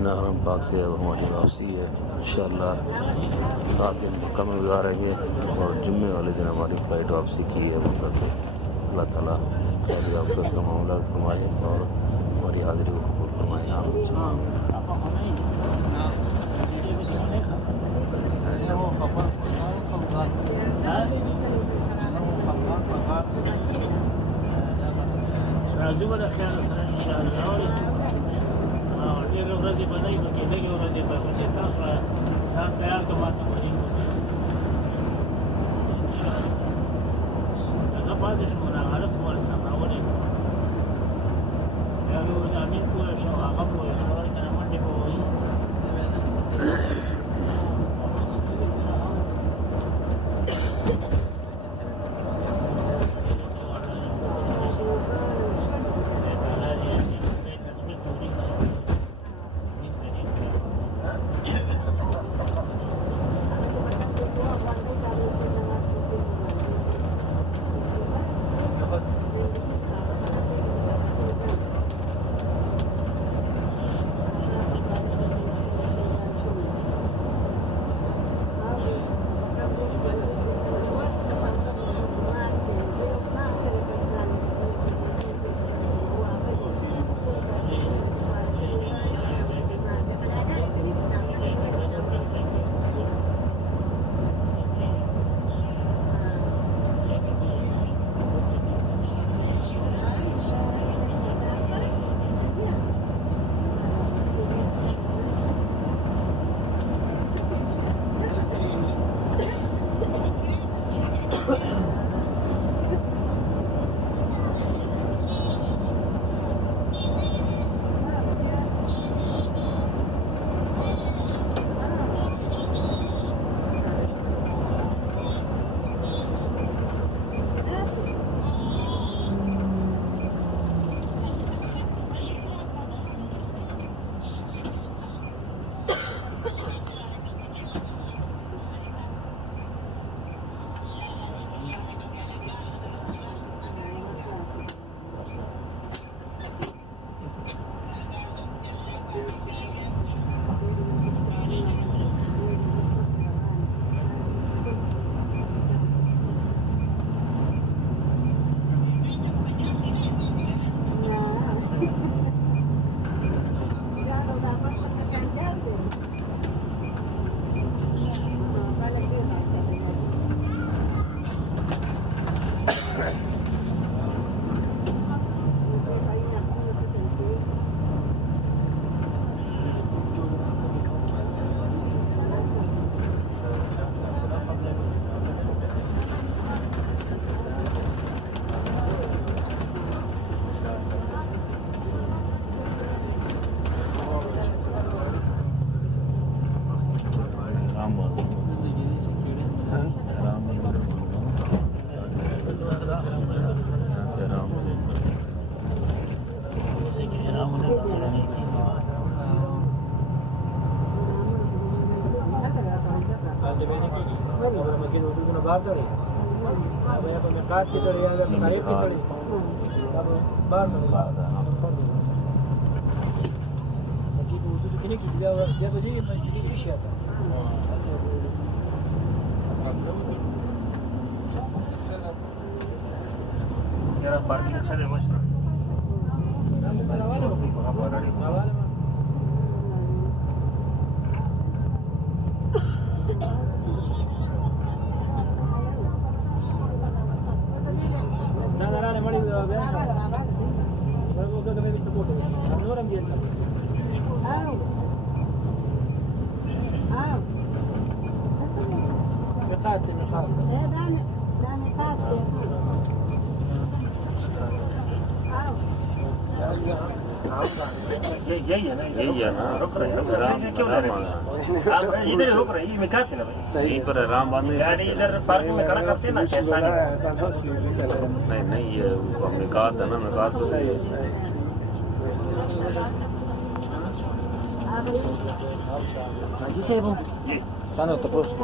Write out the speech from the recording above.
मदीना हरम पाक से अब हमारी वापसी है। इंशाअल्लाह 7 दिन मक्का में गुजारेंगे और जुम्मे वाले दिन हमारी फ़्लाइट वापसी की है मक्का से। अल्लाह ताला खैर आफियत का मामला फरमाए और हमारी हाज़िरी को कबूल फरमाए। راځي ولا خیال سره ان شاء الله ډېرې ورځې به نه وي پکې لږې ورځې به چې تاسو ځان تیار کړه ما ته وایي انشاءالله هغه پاتې شو نه عرف ورسم راولېږم بیا مې وویل امین پوه شو هغه پوه شو که نه منډې به وایي पार्किंग खड़े मशहूर यही है ना रुक रहे क्यों ले रहे आप इधर ही रुक रहे ये मिका के ना सही पर आराम बांधे गाड़ी इधर पार्किंग में खड़ा करते ना कैसा नहीं ये मिकात है ना मिकात सही है जी से वो तानो तो просто